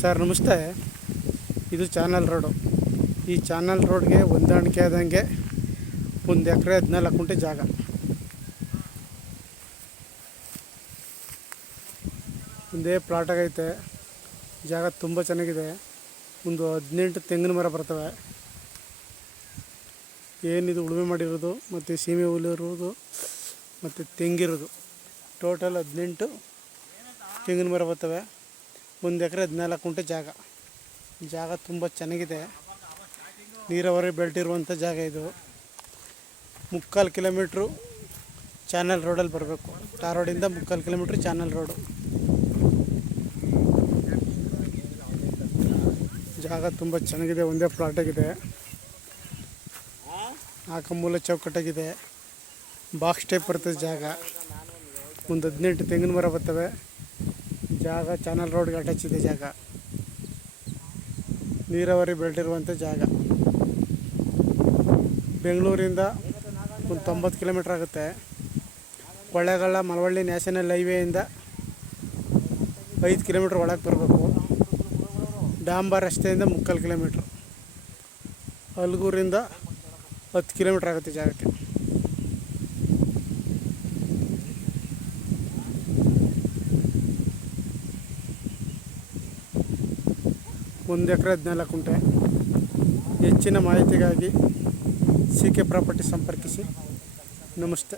Sir ನಮಸ್ತೆ. ಇದು channel road. ಈ ಚಾನಲ್ ರೋಡ್ಗೆ ಹೊಂದಾಣಿಕೆ ಆದಂಗೆ 1 ಎಕರೆ 14 ಗುಂಟೆ ಜಾಗ. ಒಂದೇ ಪ್ಲಾಟ್ ಆಗೈತೆ. ಜಾಗ ತುಂಬ ಚೆನ್ನಾಗಿದೆ. ಒಂದು 18 ತೆಂಗಿನ ಮರ ಬರ್ತವೆ. ಏನಿದು ಉಳುಮೆ ಮಾಡಿರೋದು ಮತ್ತು ಸೀಮೆ ಹುಲ್ಲಿರೋದು ಮತ್ತು ತೆಂಗಿರೋದು ಟೋಟಲ್ 18 ತೆಂಗಿನ ಮರ ಬರ್ತವೆ. 1 ಎಕರೆ 14 ಗುಂಟೆ ಜಾಗ ತುಂಬ ಚೆನ್ನಾಗಿದೆ. ನೀರಾವರಿ ಬೆಲ್ಟ್ ಇರುವಂಥ ಜಾಗ ಇದು. 3/4 ಕಿಲೋಮೀಟ್ರು ಚಾನಲ್ ರೋಡಲ್ಲಿ ಬರಬೇಕು. ಟಾರ್ ರೋಡಿಂದ 3/4 ಕಿಲೋಮೀಟ್ರ್ ಚಾನಲ್ ರೋಡು. ಜಾಗ ತುಂಬ ಚೆನ್ನಾಗಿದೆ. ಒಂದೇ ಪ್ಲಾಟ್ ಆಗಿದೆ. ಮೂಲ ಚೌಕಟ್ಟಾಗಿದೆ. ಬಾಕ್ಸ್ ಟೈಪ್ ಬರ್ತದೆ ಜಾಗ. ಒಂದು 18 ತೆಂಗಿನ ಮರ ಬರ್ತವೆ. ಜಾಗ ಚಾನಲ್ ರೋಡ್ಗೆ ಅಟ್ಯಾಚ್ ಇದೆ. ಜಾಗ ನೀರಾವರಿ ಬೆಲ್ಟ್ ಇರುವಂಥ ಜಾಗ. ಬೆಂಗಳೂರಿಂದ ಒಂದು 90 ಕಿಲೋಮೀಟ್ರ್ ಆಗುತ್ತೆ. ಕೊಳ್ಳೇಗಾಲ ಮಳವಳ್ಳಿ ನ್ಯಾಷನಲ್ ಹೈವೇಯಿಂದ 5 ಕಿಲೋಮೀಟ್ರ್ ಒಳಗೆ ಬರಬೇಕು. ಡಾಂಬರ್ ರಸ್ತೆಯಿಂದ 3/4 ಕಿಲೋಮೀಟ್ರ್. ಅಲ್ಗೂರಿಂದ 10 ಕಿಲೋಮೀಟ್ರ್ ಆಗುತ್ತೆ ಜಾಗಕ್ಕೆ. ಒಂದು ಎಕರೆ 14 ಗುಂಟೆ. ಹೆಚ್ಚಿನ ಮಾಹಿತಿಗಾಗಿ CK ಪ್ರಾಪರ್ಟಿ ಸಂಪರ್ಕಿಸಿ. ನಮಸ್ತೆ.